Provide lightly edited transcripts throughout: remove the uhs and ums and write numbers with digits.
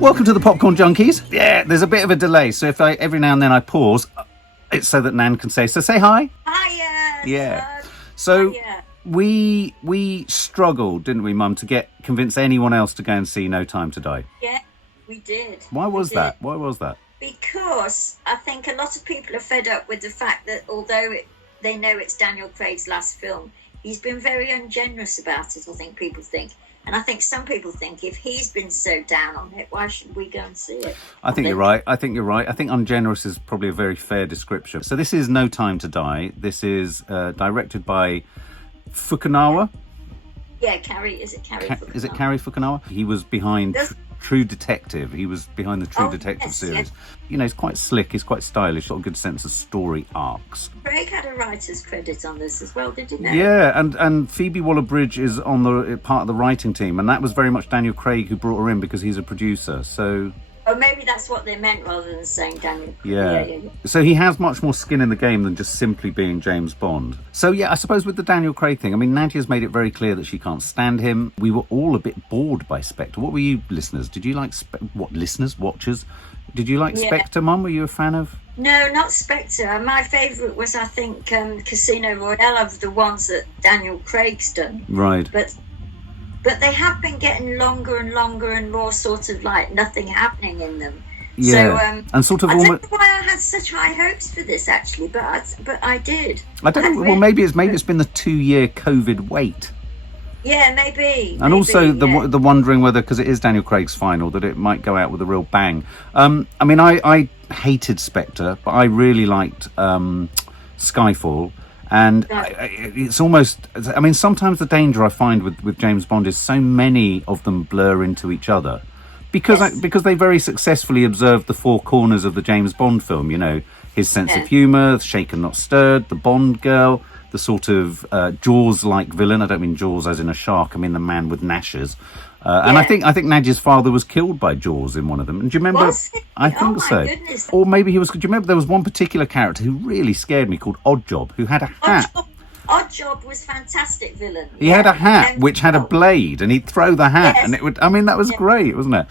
Welcome to the Popcorn Junkies. Yeah, there's a bit of a delay, so if every now and then I pause, it's so that Nan can say, so say hi. Hiya. Yeah. So hiya. we struggled, didn't we, Mum, to convince anyone else to go and see No Time to Die. Yeah, we did. Why was that? Why was that? Because I think a lot of people are fed up with the fact that although they know it's Daniel Craig's last film, he's been very ungenerous about it, I think people think. And I think some people think if he's been so down on it, why should we go and see it? I think you're right. I think ungenerous is probably a very fair description. So this is No Time to Die. This is directed by Fukunaga. Yeah, Cary. Is it Cary Fukunaga? Is it Cary Fukunaga? He was behind True Detective. He was behind the True Detective series. Yes. You know, he's quite slick. He's quite stylish. Got a good sense of story arcs. Craig had a writer's credit on this as well, did he know? Yeah, and Phoebe Waller-Bridge is on the part of the writing team, and that was very much Daniel Craig who brought her in because he's a producer. So. Oh, maybe that's what they meant rather than saying Daniel. Yeah. So he has much more skin in the game than just simply being James Bond. So yeah, I suppose with the Daniel Craig thing, I mean, Nadia's made it very clear that she can't stand him. We were all a bit bored by Spectre. What were you, listeners? Did you like watchers? Did you like Spectre, Mum? Were you a fan of? No, not Spectre. My favourite was, I think, Casino Royale, of the ones that Daniel Craig's done. Right. But they have been getting longer and longer and more sort of like nothing happening in them. Yeah, so, and sort of I don't know why I had such high hopes for this actually, but I did. I don't know. Well, maybe it's been the 2-year COVID wait. Yeah, maybe. And also the wondering whether, because it is Daniel Craig's final, that it might go out with a real bang. I mean, I hated Spectre, but I really liked Skyfall. And it's almost, I mean, sometimes the danger I find with James Bond is so many of them blur into each other. Because they very successfully observed the four corners of the James Bond film, you know, his sense of humour, shaken not stirred, the Bond girl, the sort of Jaws-like villain. I don't mean Jaws as in a shark, I mean the man with gnashes. And I think Nadia's father was killed by Jaws in one of them. And do you remember? I think so. Goodness. Or maybe he was. Do you remember there was one particular character who really scared me called Oddjob, who had a hat. Oddjob was fantastic villain. He had a hat which had a blade, and he'd throw the hat, and it would. I mean, that was great, wasn't it?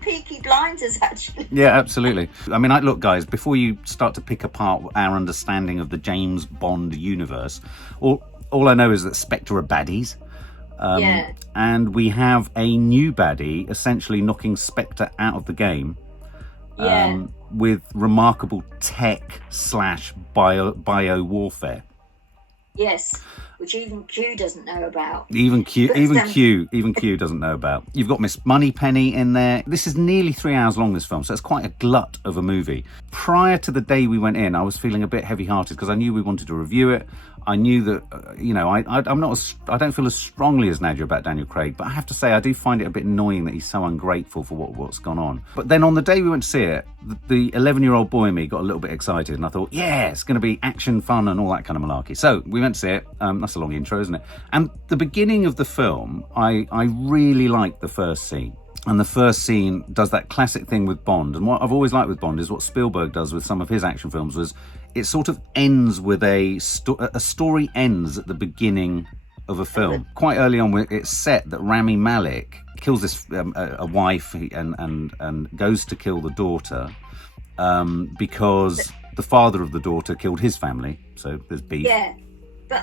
Peaky Blinders, actually. Yeah, absolutely. I mean, look, guys, before you start to pick apart our understanding of the James Bond universe, all I know is that Spectre are baddies. And we have a new baddie essentially knocking Spectre out of the game with remarkable tech / bio warfare. Yes, which even Q doesn't know about. Even Q doesn't know about. You've got Miss Moneypenny in there. This is nearly 3 hours long, this film, so it's quite a glut of a movie. Prior to the day we went in, I was feeling a bit heavy-hearted because I knew we wanted to review it. I knew that, I don't feel as strongly as Nadia about Daniel Craig, but I have to say I do find it a bit annoying that he's so ungrateful for what's gone on. But then on the day we went to see it, the 11-year-old boy in me got a little bit excited, and I thought, yeah, it's going to be action, fun, and all that kind of malarkey. So we went to see it. That's a long intro, isn't it? And the beginning of the film, I really liked the first scene. And the first scene does that classic thing with Bond. And what I've always liked with Bond is what Spielberg does with some of his action films was it sort of ends with a story ends at the beginning of a film. Quite early on, it's set that Rami Malek kills this a wife and goes to kill the daughter because the father of the daughter killed his family. So there's beef. Yeah.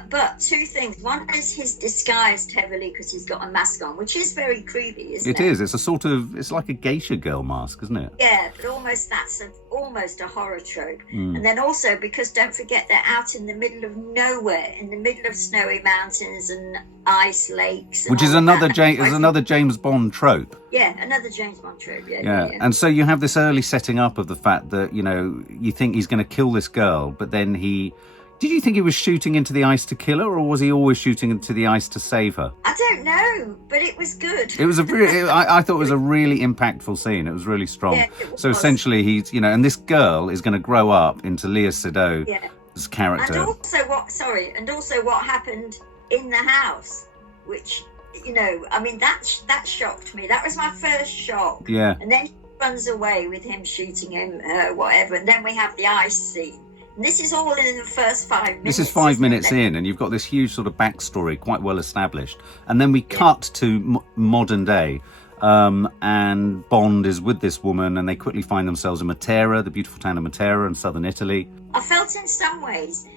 But two things. One is he's disguised heavily because he's got a mask on, which is very creepy, isn't it? It is. It's like a geisha girl mask, isn't it? Yeah, but that's almost a horror trope. And then also because don't forget they're out in the middle of nowhere, in the middle of snowy mountains and ice lakes, and which is another James Bond trope. Yeah, another James Bond trope. Yeah. And so you have this early setting up of the fact that you think he's going to kill this girl, but then he. Did you think he was shooting into the ice to kill her, or was he always shooting into the ice to save her? I don't know, but it was good. It was I thought it was a really impactful scene. It was really strong. Yeah, so essentially, he's and this girl is going to grow up into Léa Seydoux' character. And also what happened in the house, which that shocked me. That was my first shock. Yeah. And then she runs away with him shooting him, whatever, and then we have the ice scene. And this is all in the first 5 minutes. This is 5 minutes in, and you've got this huge sort of backstory, quite well established. And then we cut to modern day. and Bond is with this woman, and they quickly find themselves in Matera, the beautiful town of Matera in southern Italy. I felt in some ways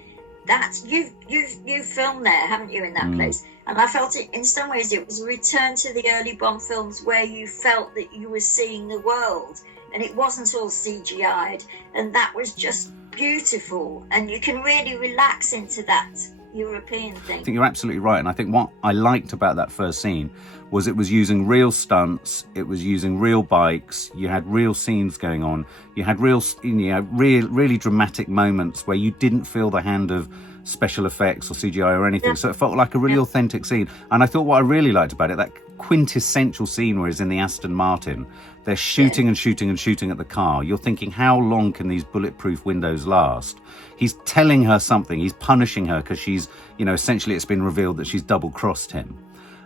that you've filmed there, haven't you, in that place? And I felt it in some ways it was a return to the early Bond films where you felt that you were seeing the world and it wasn't all CGI'd, and that was just beautiful, and you can really relax into that European thing. I think you're absolutely right, and I think what I liked about that first scene was it was using real stunts, it was using real bikes, you had real scenes going on, you had really dramatic moments where you didn't feel the hand of special effects or CGI or anything, so it felt like a really authentic scene. And I thought what I really liked about it, that quintessential scene where he's in the Aston Martin, they're shooting and shooting and shooting at the car. You're thinking, how long can these bulletproof windows last? He's telling her something, he's punishing her because she's, essentially it's been revealed that she's double-crossed him.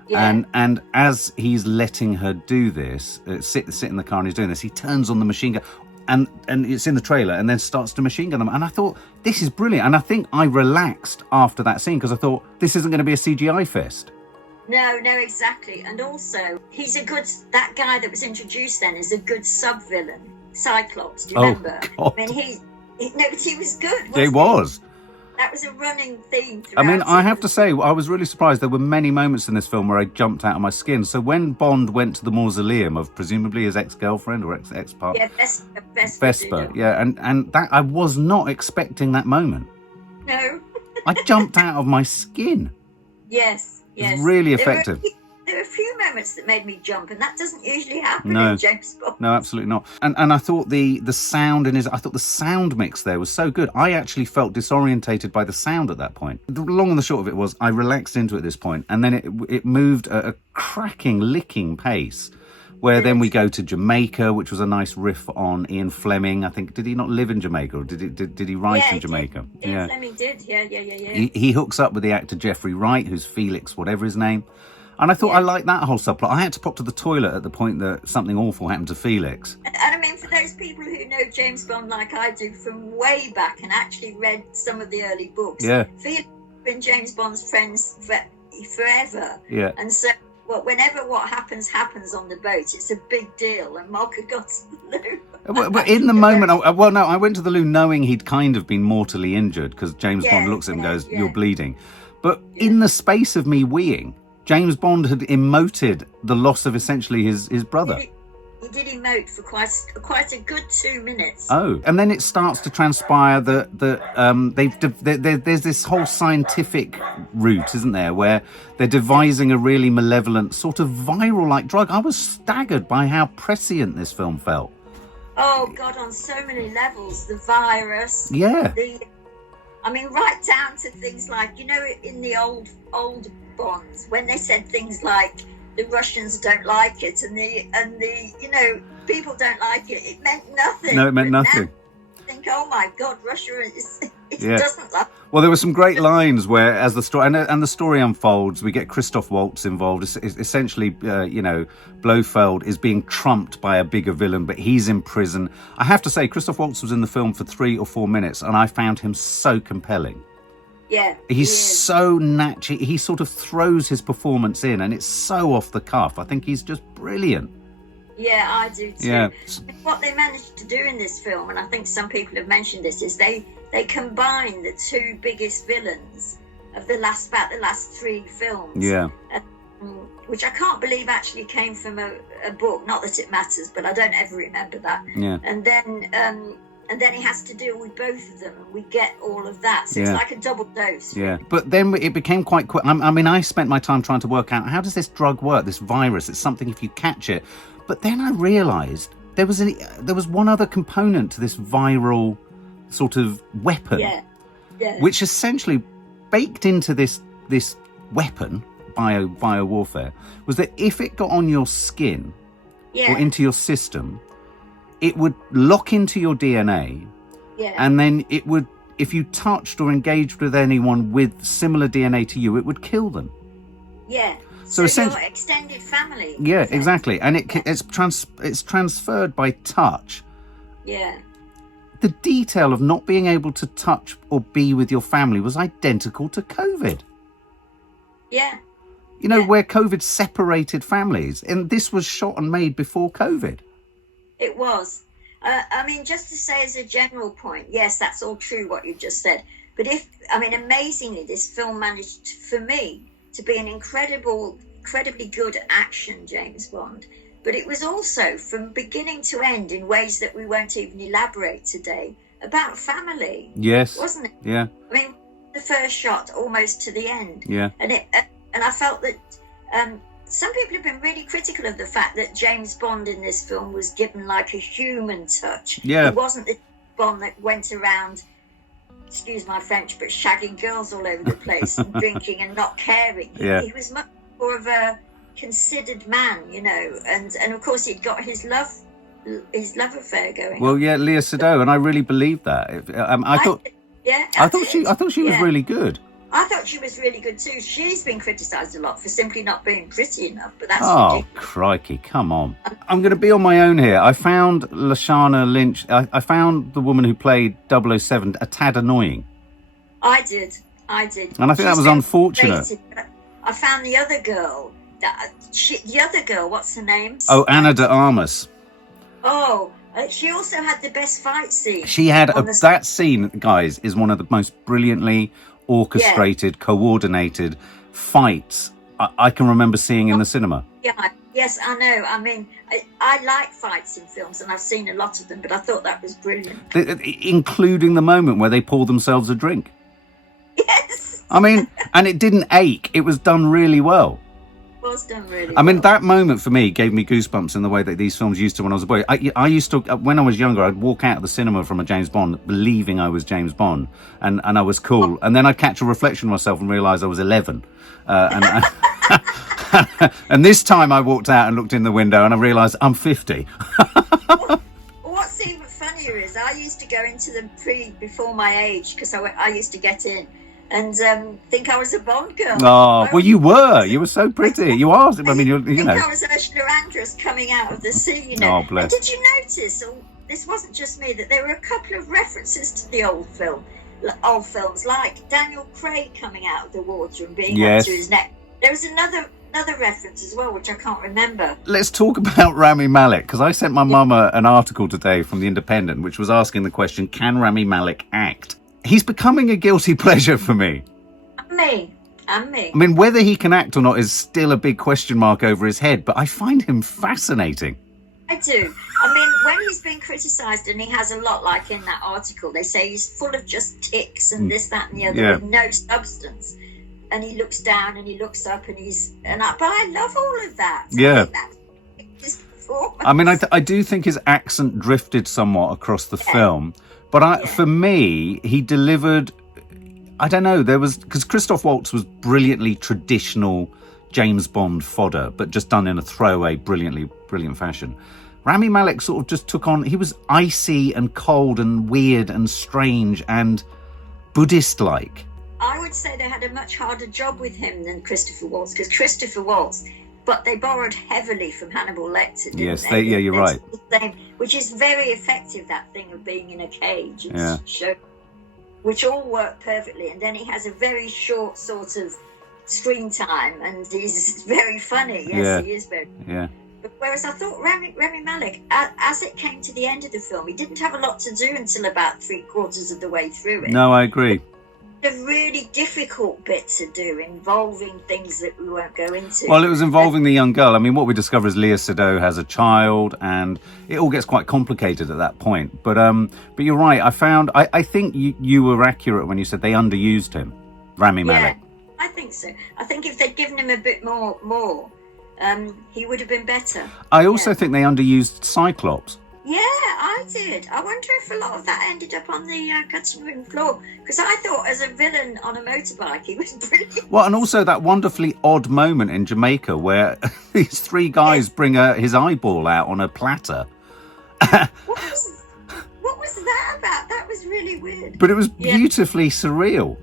Yeah. And as he's letting her do this, sit in the car and he's doing this, he turns on the machine gun, and it's in the trailer, and then starts to machine gun them. And I thought, this is brilliant. And I think I relaxed after that scene because I thought, this isn't going to be a CGI fest. No, exactly. And also, that guy that was introduced then is a good sub-villain, Cyclops, do you remember? God. I mean, but he was good, wasn't he? Was. That was a running theme throughout. I mean, I have to say, I was really surprised. There were many moments in this film where I jumped out of my skin. So when Bond went to the mausoleum of presumably his ex-girlfriend or ex-partner... Yeah, Vesper. Yeah, and that I was not expecting that moment. No. I jumped out of my skin. Yes. It was really effective. There were a few moments that made me jump, and that doesn't usually happen in James Bond. No, absolutely not. And I thought the sound I thought the sound mix there was so good. I actually felt disorientated by the sound at that point. The long and the short of it was I relaxed into it at this point, and then it moved at a cracking, licking pace, where then we go to Jamaica, which was a nice riff on Ian Fleming. I think, did he not live in Jamaica, or did he write in Jamaica? Ian Fleming did, yeah. He hooks up with the actor Jeffrey Wright, who's Felix, whatever his name. And I thought I liked that whole subplot. I had to pop to the toilet at the point that something awful happened to Felix. And I mean, for those people who know James Bond like I do from way back and actually read some of the early books, Felix has been James Bond's friends forever. Yeah. And so whenever what happens on the boat, it's a big deal. And Mocha got to the loo. But in the moment, I went to the loo knowing he'd kind of been mortally injured because James Bond looks at him and goes, "You're bleeding." But in the space of me weeing, James Bond had emoted the loss of essentially his brother. He did emote for quite a good 2 minutes. Oh, and then it starts to transpire that there's this whole scientific route, isn't there, where they're devising a really malevolent sort of viral-like drug. I was staggered by how prescient this film felt. Oh God, on so many levels, the virus. Yeah. I mean, right down to things like, in the old Bonds, when they said things like the Russians don't like it and the people don't like it, it meant nothing. No, it meant nothing. Now I think, oh my God, Russia doesn't like. Well, there were some great lines where, as the story and the story unfolds, we get Christoph Waltz involved. Essentially, Blofeld is being trumped by a bigger villain, but he's in prison. I have to say, Christoph Waltz was in the film for 3 or 4 minutes, and I found him so compelling. Yeah, he's so natural. He sort of throws his performance in, and it's so off the cuff. I think he's just brilliant. Yeah, I do too. Yeah. What they managed to do in this film, and I think some people have mentioned this, is they combine the 2 biggest villains of the last 3 films. Yeah. Which I can't believe actually came from a book. Not that it matters, but I don't ever remember that. Yeah. And then he has to deal with both of them, and we get all of that. So it's like a double dose. Yeah, but then it became quite quick. I mean, I spent my time trying to work out, how does this drug work, this virus? It's something if you catch it. But then I realised there was one other component to this viral sort of weapon, which essentially baked into this weapon, bio warfare, was that if it got on your skin or into your system, it would lock into your DNA, and then it would, if you touched or engaged with anyone with similar DNA to you, it would kill them. Yeah. So your extended family. Yeah, exactly. And it's transferred by touch. Yeah. The detail of not being able to touch or be with your family was identical to COVID. Yeah. You know, where COVID separated families. And this was shot and made before COVID. It was. I mean, just to say as a general point, yes, that's all true what you just said. But amazingly, this film managed, for me, to be an incredibly good action James Bond. But it was also, from beginning to end, in ways that we won't even elaborate today, about family. Yes. Wasn't it? Yeah. I mean, the first shot almost to the end. Yeah. And I felt that some people have been really critical of the fact that James Bond in this film was given like a human touch. Yeah. It wasn't the Bond that went around, excuse my French, but shagging girls all over the place and drinking and not caring. Yeah. He was much more of a considered man, you know, and of course he'd got his love affair going. Well, yeah, Léa Seydoux, and I really believed that. I thought she was really good. I thought she was really good too. She's been criticised a lot for simply not being pretty enough, but that's ridiculous. Crikey, come on. I'm going to be on my own here. I found Lashana Lynch, I found the woman who played 007 a tad annoying. I did. And I think that was unfortunate. I found the other girl, what's her name? Oh, Ana de Armas. Oh, she also had the best fight scene. She had that scene, guys, is one of the most brilliantly orchestrated, coordinated fights I can remember seeing in the cinema. Yeah, yes, I know. I mean, I like fights in films, and I've seen a lot of them, but I thought that was brilliant. Including the moment where they pour themselves a drink. Yes. I mean, and it didn't ache. It was done really well. Was done really I mean, that moment for me gave me goosebumps in the way that these films used to when I was a boy. I used to, when I was younger, I'd walk out of the cinema from a James Bond believing I was James Bond and I was cool. And then I'd catch a reflection of myself and realise I was 11. And this time I walked out and looked in the window and I realised I'm 50. What's even funnier is I used to go into them before my age because I used to get in. And think I was a Bond girl. Oh, well, you were. You were so pretty. You are. I mean, you know. I was Ursula Andress coming out of the sea, you know. Oh, bless. And did you notice, this wasn't just me, that there were a couple of references to the old films, like Daniel Craig coming out of the water and being up to his neck. There was another reference as well, which I can't remember. Let's talk about Rami Malek, because I sent my mum an article today from The Independent, which was asking the question, can Rami Malek act? He's becoming a guilty pleasure for me. And me. I mean, whether he can act or not is still a big question mark over his head, but I find him fascinating. I do. I mean, when he's been criticised, and he has a lot, like in that article, they say he's full of just tics and this, that and the other, with no substance. And he looks down and he looks up and but I love all of that. Yeah. I mean, I do think his accent drifted somewhat across the film. But for me, he delivered, I don't know, because Christoph Waltz was brilliantly traditional James Bond fodder, but just done in a throwaway, brilliant fashion. Rami Malek sort of just took on, he was icy and cold and weird and strange and Buddhist-like. I would say they had a much harder job with him than Christopher Waltz, because Christopher Waltz, but they borrowed heavily from Hannibal Lecter, didn't they? Yeah, you're right. Which is very effective, that thing of being in a cage and show, which all work perfectly. And then he has a very short sort of screen time, and he's very funny. Yes, he is very. Yeah. But whereas I thought Rami Malek, as it came to the end of the film, he didn't have a lot to do until about 3/4 of the way through it. No, I agree. A really difficult bit to do, involving things that we won't go into. Well, it was involving the young girl. I mean, what we discover is Léa Seydoux has a child, and it all gets quite complicated at that point. But you're right. I think you were accurate when you said they underused him, Rami Malek. I think so. I think if they'd given him a bit more, he would have been better. I also think they underused Cyclops. Yeah, I did. I wonder if a lot of that ended up on the cutting room floor, because I thought as a villain on a motorbike he was brilliant. Well, and also that wonderfully odd moment in Jamaica where these three guys bring his eyeball out on a platter. What was that about? That was really weird. But it was beautifully surreal.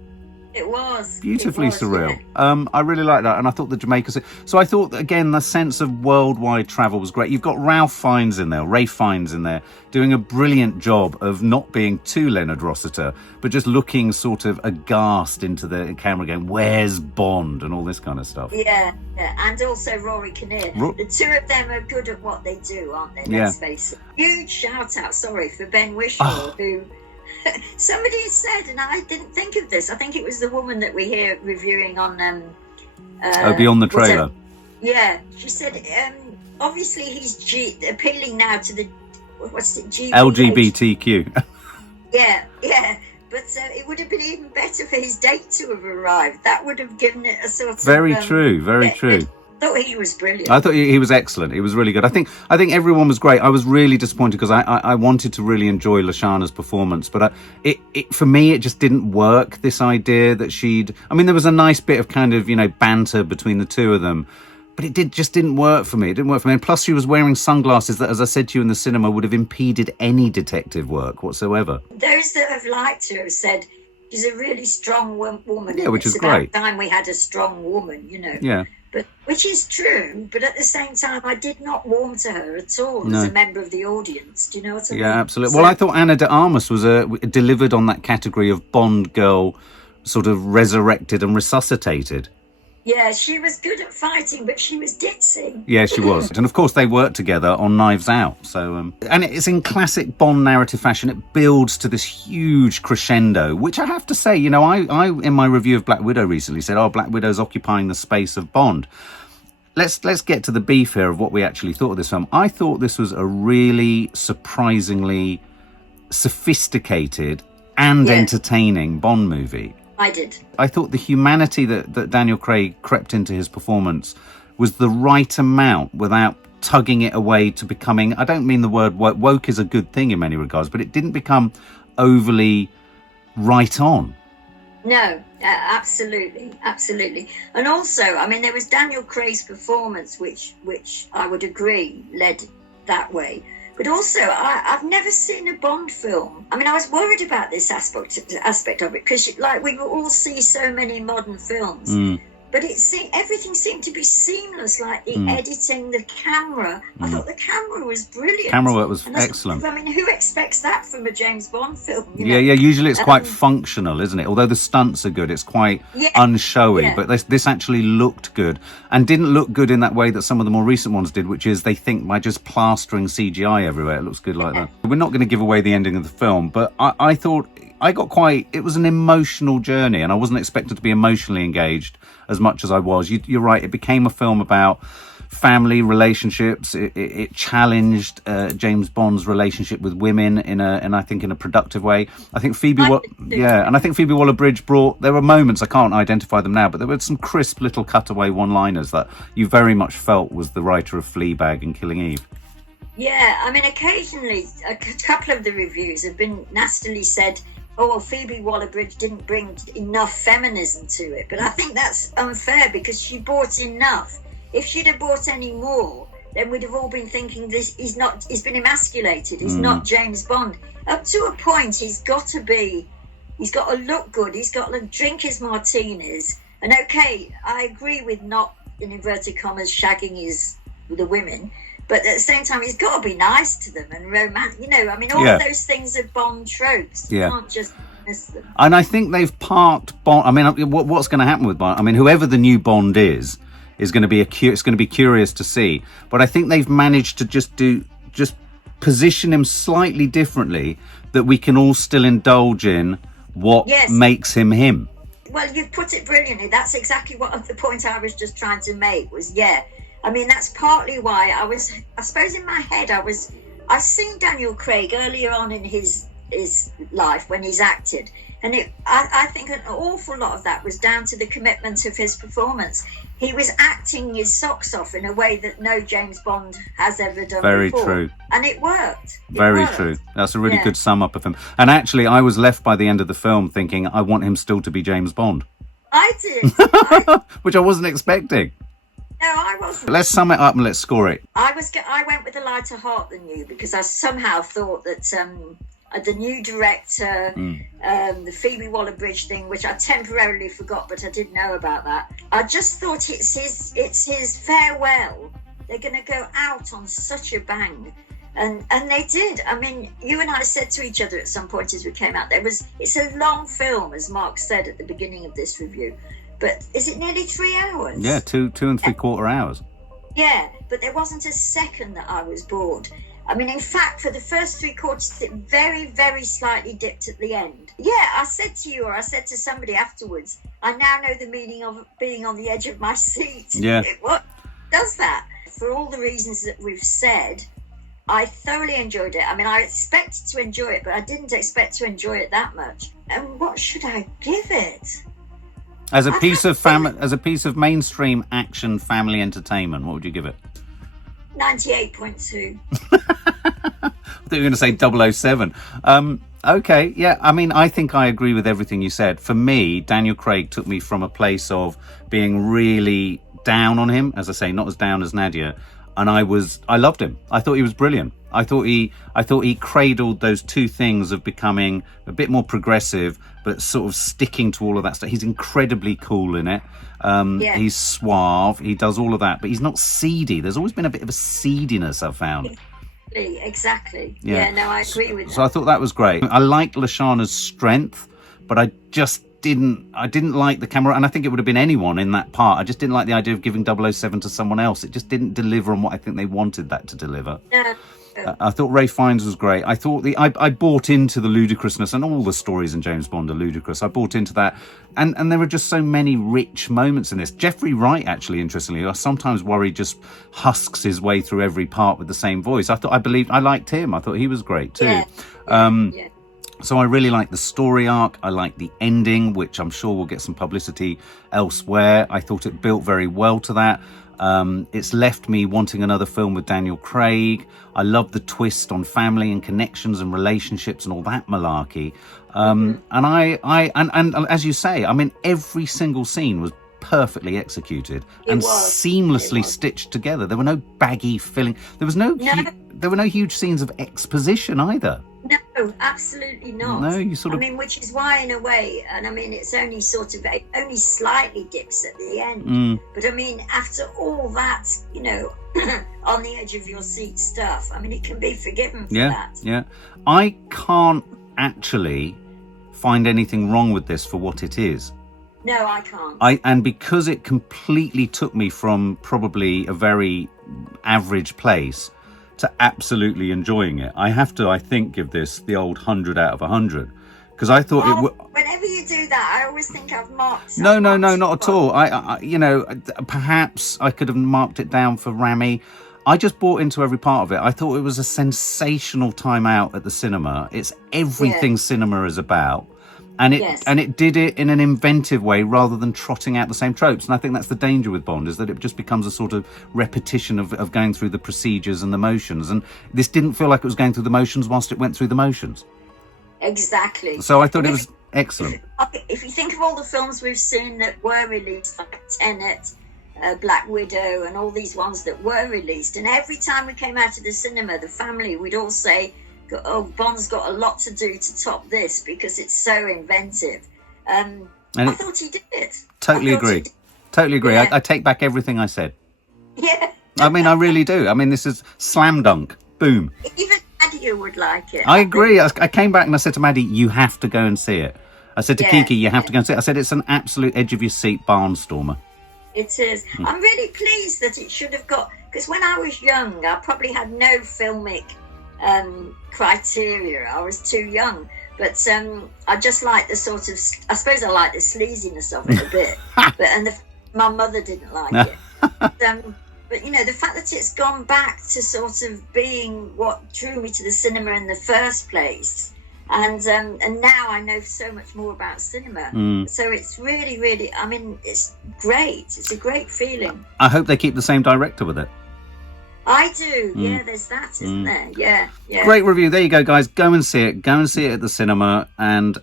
It was. was. Beautifully It was, surreal. yeah. I really like that, and I thought the Jamaica. So I thought again the sense of worldwide travel was great. You've got Ralph Fiennes in there, Ray Fiennes in there, doing a brilliant job of not being too Leonard Rossiter, but just looking sort of aghast into the camera, going, "Where's Bond?" and all this kind of stuff. Yeah, and also Rory Kinnear. The two of them are good at what they do, aren't they? Let's face it. Huge shout out, for Ben Whishaw, who. Somebody said, and I didn't think of this, I think it was the woman that we hear reviewing on Beyond the Trailer. Yeah, she said obviously he's appealing now to the LGBTQ. yeah, but it would have been even better for his date to have arrived. That would have given it a sort of very true. I thought he was brilliant. I thought he was excellent. He was really good. I think everyone was great. I was really disappointed because I wanted to really enjoy Lashana's performance, but it for me it just didn't work. This idea that there was a nice bit of kind of banter between the two of them, but it just didn't work for me. It didn't work for me. And plus, she was wearing sunglasses that, as I said to you in the cinema, would have impeded any detective work whatsoever. Those that have liked her have said she's a really strong woman. Yeah, which is great. About time we had a strong woman, Yeah. But which is true, but at the same time, I did not warm to her at all as a member of the audience. Do you know what I mean? Yeah, absolutely. Well, I thought Ana de Armas was delivered on that category of Bond girl, sort of resurrected and resuscitated. Yeah, she was good at fighting, but she was ditzy. Yeah, she was. And of course, they worked together on Knives Out. So, and it's in classic Bond narrative fashion. It builds to this huge crescendo, which I have to say, I in my review of Black Widow recently said, Black Widow's occupying the space of Bond. Let's get to the beef here of what we actually thought of this film. I thought this was a really surprisingly sophisticated and entertaining Bond movie. I did. I thought the humanity that Daniel Craig crept into his performance was the right amount without tugging it away to becoming, I don't mean the word woke is a good thing in many regards, but it didn't become overly right on. No, absolutely. And also, there was Daniel Craig's performance, which I would agree led that way. But also, I've never seen a Bond film. I was worried about this aspect of it because, we all see so many modern films. But everything seemed to be seamless, like the editing, the camera. I thought the camera was brilliant. Camera work was excellent. Who expects that from a James Bond film? Yeah. Usually it's quite functional, isn't it? Although the stunts are good, it's quite unshowy. Yeah. But this actually looked good and didn't look good in that way that some of the more recent ones did, which is they think by just plastering CGI everywhere, it looks good like that. We're not going to give away the ending of the film, but I thought it was an emotional journey, and I wasn't expected to be emotionally engaged as much as I was. You're right, it became a film about family relationships. It challenged James Bond's relationship with women in a productive way. I think Phoebe Waller-Bridge there were moments, I can't identify them now, but there were some crisp little cutaway one-liners that you very much felt was the writer of Fleabag and Killing Eve. Yeah, occasionally a couple of the reviews have been nastily said, Phoebe Waller-Bridge didn't bring enough feminism to it. But I think that's unfair because she brought enough. If she'd have brought any more, then we'd have all been thinking he's been emasculated. He's not James Bond. Up to a point, he's got to look good. He's got to drink his martinis. And I agree with not, in inverted commas, shagging the women. But at the same time, he's got to be nice to them and romantic. All of those things are Bond tropes. You can't just miss them. And I think they've parked Bond. What's going to happen with Bond? Whoever the new Bond is going to be it's going to be curious to see. But I think they've managed to just position him slightly differently that we can all still indulge in what makes him him. Well, you've put it brilliantly. That's exactly what the point I was just trying to make was, that's partly why I suppose in my head I've seen Daniel Craig earlier on in his life when he's acted, and I think an awful lot of that was down to the commitment of his performance. He was acting his socks off in a way that no James Bond has ever done Very before. True. And it worked. Very true. That's a really good sum up of him. And actually, I was left by the end of the film thinking, I want him still to be James Bond. I did. Which I wasn't expecting. No, I wasn't. Let's sum it up and let's score it. I went with a lighter heart than you because I somehow thought that the new director, the Phoebe Waller-Bridge thing, which I temporarily forgot, but I did know about that. I just thought it's his farewell. They're going to go out on such a bang. And they did. I mean, you and I said to each other at some point as we came out, it's a long film, as Mark said at the beginning of this review. But is it nearly 3 hours? Yeah, two and 3/4 hours. Yeah, but there wasn't a second that I was bored. I mean, in fact, for the first 3/4, it very, very slightly dipped at the end. Yeah, I said to you, or I said to somebody afterwards, I now know the meaning of being on the edge of my seat. Yeah. What does that? For all the reasons that we've said, I thoroughly enjoyed it. I mean, I expected to enjoy it, but I didn't expect to enjoy it that much. And what should I give it? As a piece of mainstream action family entertainment, what would you give it? 98.2. I thought you were going to say 007. Okay, yeah. I mean, I think I agree with everything you said. For me, Daniel Craig took me from a place of being really down on him, as I say, not as down as Nadia. And I loved him. I thought he was brilliant. I thought he cradled those two things of becoming a bit more progressive, but sort of sticking to all of that stuff. He's incredibly cool in it. He's suave. He does all of that, but he's not seedy. There's always been a bit of a seediness I've found. Exactly. Yeah, no, I agree with that. So I thought that was great. I liked Lashana's strength, but I didn't like the camera, and I think it would have been anyone in that part. I just didn't like the idea of giving 007 to someone else. It just didn't deliver on what I think they wanted that to deliver. I thought Ralph Fiennes was great. I thought I bought into the ludicrousness, and all the stories in James Bond are ludicrous. I bought into that, and there were just so many rich moments in this. Jeffrey Wright, actually, interestingly, I sometimes worry just husks his way through every part with the same voice. I liked him. I thought he was great too. Yeah. So I really like the story arc. I like the ending, which I'm sure will get some publicity elsewhere. I thought it built very well to that. It's left me wanting another film with Daniel Craig. I love the twist on family and connections and relationships and all that malarkey. And as you say, I mean, every single scene was perfectly executed and seamlessly stitched together. There were no baggy filling. There were no huge scenes of exposition either. No, absolutely not. No, I mean, which is why, in a way, and I mean, it's only only slightly dips at the end. But I mean, after all that, on the edge of your seat stuff, I mean, it can be forgiven for that. Yeah. I can't actually find anything wrong with this for what it is. No, I can't. And because it completely took me from probably a very average place to absolutely enjoying it, I have to, I think, give this the old 100 out of 100, because I thought whenever you do that, I always think I've marked. No, not at all. I perhaps I could have marked it down for Rami. I just bought into every part of it. I thought it was a sensational time out at the cinema. It's everything cinema is about. And it did it in an inventive way rather than trotting out the same tropes. And I think that's the danger with Bond, is that it just becomes a sort of repetition of going through the procedures and the motions. And this didn't feel like it was going through the motions whilst it went through the motions. Exactly. So I thought it was excellent. If you think of all the films we've seen that were released, like Tenet, Black Widow, and all these ones that were released, and every time we came out of the cinema, the family would all say, oh, Bond's got a lot to do to top this because it's so inventive. I thought he did it. Totally agree. Yeah. I take back everything I said. Yeah. I mean, I really do. I mean, this is slam dunk. Boom. Even Nadia would like it. I agree. I came back and I said to Maddie, you have to go and see it. I said to Kiki, you have to go and see it. I said, it's an absolute edge of your seat barnstormer. It is. I'm really pleased that it should have got, because when I was young, I probably had no filmic criteria. I was too young, but I just like the sort of, I suppose I like the sleaziness of it a bit, my mother didn't like it. But the fact that it's gone back to sort of being what drew me to the cinema in the first place, and now I know so much more about cinema. So it's really, really, I mean, it's great. It's a great feeling. I hope they keep the same director with it. I do. Yeah, there's that, isn't there? Yeah. Great review. There you go, guys. Go and see it. Go and see it at the cinema, and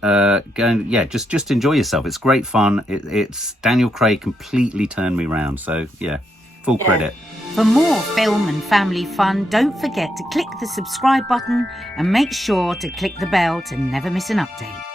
just enjoy yourself. It's great fun. It's Daniel Craig completely turned me round. So full credit. For more film and family fun, don't forget to click the subscribe button and make sure to click the bell to never miss an update.